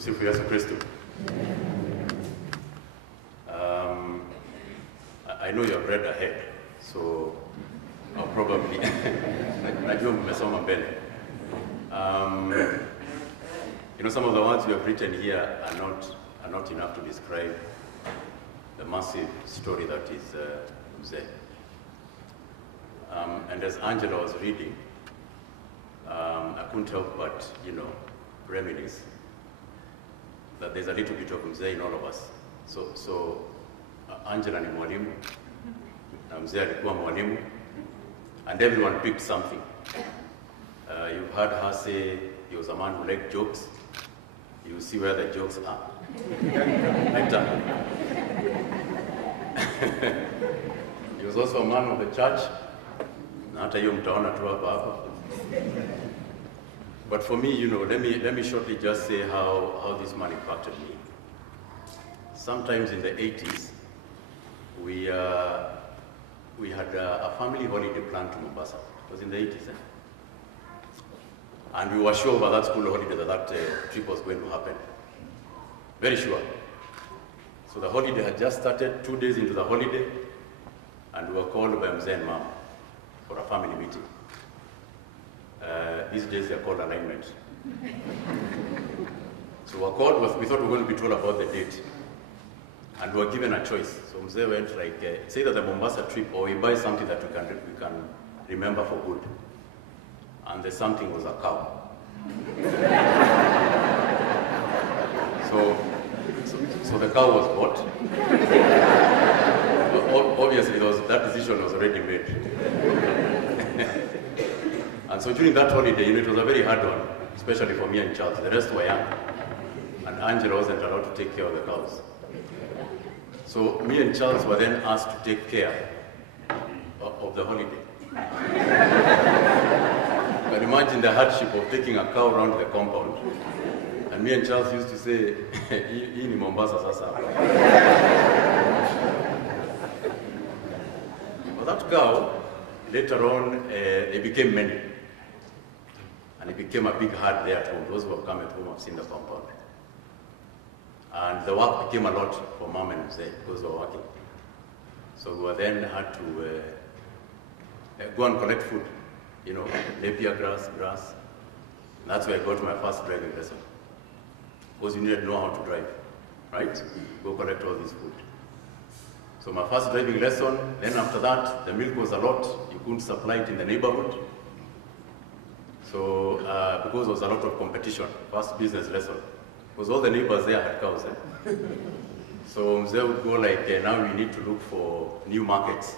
Tumsifu Yesu Kristo. I know you have read ahead, so I'll probably najua mmesoma mbele. You know, some of the words you have written here are not enough to describe the massive story that is Mzee. And as Angela was reading, I couldn't help but, you know, reminisce that there's a little bit of Mzee in all of us. So Angela ni mwalimu, na Mzee alikuwa mwalimu, and everyone picked something. You've heard her say he was a man who liked jokes. You see where the jokes are. Right. He was also a man of the church. Na hata hiyo mtaona tu hapa. But for me, you know, let me shortly just say how this man impacted me. Sometimes in the 80s, we had a family holiday planned to Mombasa. It was in the 80s, eh? And we were sure about that school holiday that trip was going to happen. Very sure. So the holiday had just started, 2 days into the holiday, and we were called by Mzee and Mom for a family meeting. These days they're called alignment. So we were called, we thought we were going to be told about the date. And we were given a choice. So Mzee went like, say that the Mombasa trip, or we buy something that we can remember for good. And the something was a cow. So the cow was bought. Obviously, that decision was already made. And so during that holiday, you know, it was a very hard one, especially for me and Charles. The rest were young, and Angela wasn't allowed to take care of the cows. So me and Charles were then asked to take care of the holiday. But imagine the hardship of taking a cow around the compound. And me and Charles used to say, hii ni Mombasa sasa. But that cow, later on, they became many. And it became a big herd there at home. Those who have come at home have seen the compound. And the work became a lot for Mom and Mzee because they were working. So we then had to go and collect food. You know, napier grass. And that's where I got my first driving lesson. Because you needed to know how to drive, right? Go collect all this food. So my first driving lesson, then after that, the milk was a lot. You couldn't supply it in the neighborhood. So, because there was a lot of competition, first business lesson. Because all the neighbors there had cows. Eh? So Mzee would go like, now we need to look for new markets.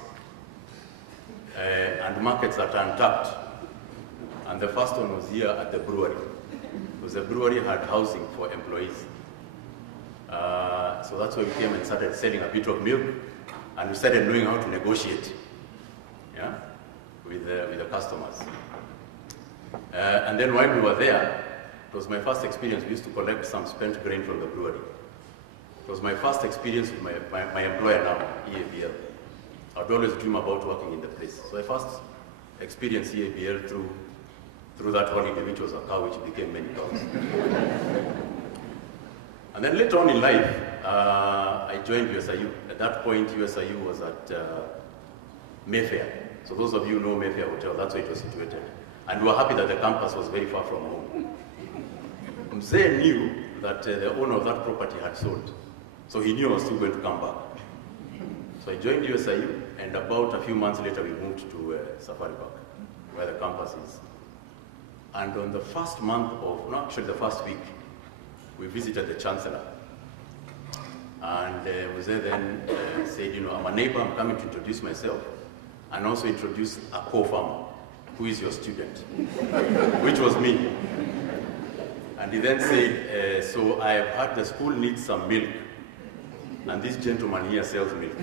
And markets that are untapped. And the first one was here at the brewery. Because the brewery had housing for employees. So that's why we came and started selling a bit of milk. And we started knowing how to negotiate, yeah, with the customers. And then while we were there, it was my first experience. We used to collect some spent grain from the brewery. It was my first experience with my employer now, EABL. I'd always dream about working in the place. So I first experienced EABL through that holiday, which was a cow, which became many cows. And then later on in life, I joined USIU. At that point, USIU was at Mayfair. So those of you who know Mayfair Hotel, that's where it was situated. And we were happy that the campus was very far from home. Mzee knew that the owner of that property had sold. So he knew I was still going to come back. So I joined USIU, and about a few months later, we moved to Safari Park, where the campus is. And on the first month of, no, actually the first week, we visited the Chancellor. And Mzee then said, you know, I'm a neighbor, I'm coming to introduce myself, and also introduce a co-farmer, who is your student, which was me. And he then said, so I have heard the school needs some milk, and this gentleman here sells milk.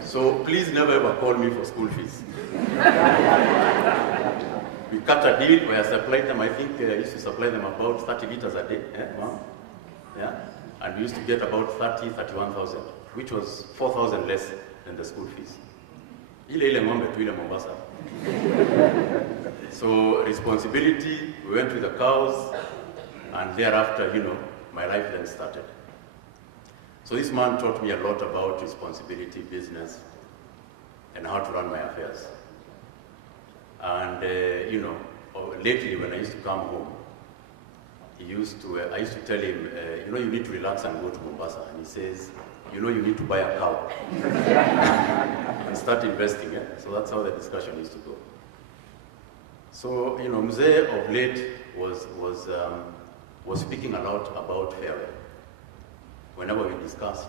So please never ever call me for school fees. We cut a deal where I supplied them, I think I used to supply them about 30 liters a day, Mom? Yeah? And we used to get about 31,000, which was 4,000 less than the school fees. Ile ng'ombe tu ile Mombasa. So responsibility, we went with the cows, and thereafter, my life then started. So this man taught me a lot about responsibility, business, and how to run my affairs. And, lately when I used to come home, I used to tell him, you need to relax and go to Mombasa. And he says, you need to buy a cow and start investing. So that's how the discussion used to go. So, Mzee of late was speaking a lot about farewell. Whenever we discussed,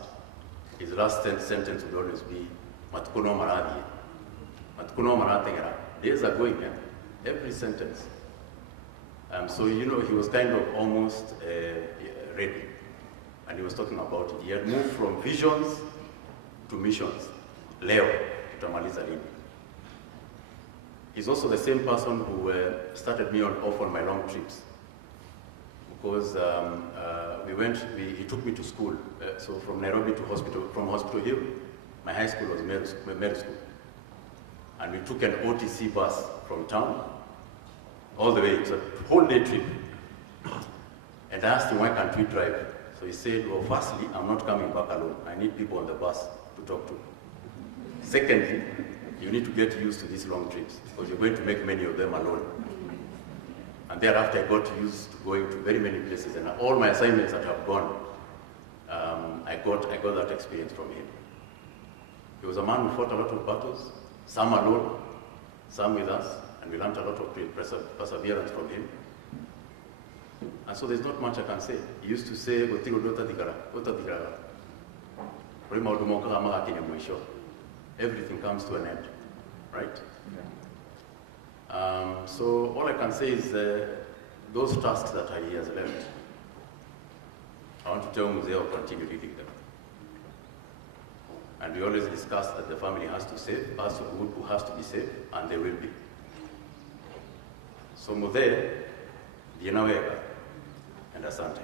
his last sentence would always be, Matukuno Maradhi. Matukuno Maratengera. Days are going, every sentence. So, he was kind of almost ready. And he was talking about it. He had moved from visions to missions. Leo, tutamaliza lini. He's also the same person who started me off on my long trips. Because he took me to school. So from Nairobi to from Hospital Hill, my high school was Mary School. And we took an OTC bus from town all the way. It was a whole day trip. And I asked him, why can't we drive? So he said, well, firstly, I'm not coming back alone. I need people on the bus to talk to. Secondly, you need to get used to these long trips because you're going to make many of them alone. And thereafter, I got used to going to very many places, and all my assignments that have gone, I got that experience from him. He was a man who fought a lot of battles, some alone, some with us, and we learned a lot of perseverance from him. And so there's not much I can say. He used to say, everything comes to an end, right? So all I can say is those tasks that he has left, I want to tell Mzee I'll continue leading them. And we always discuss that the family has to save, has to be saved, and they will be. So Mzee, Dienawega, and Asante.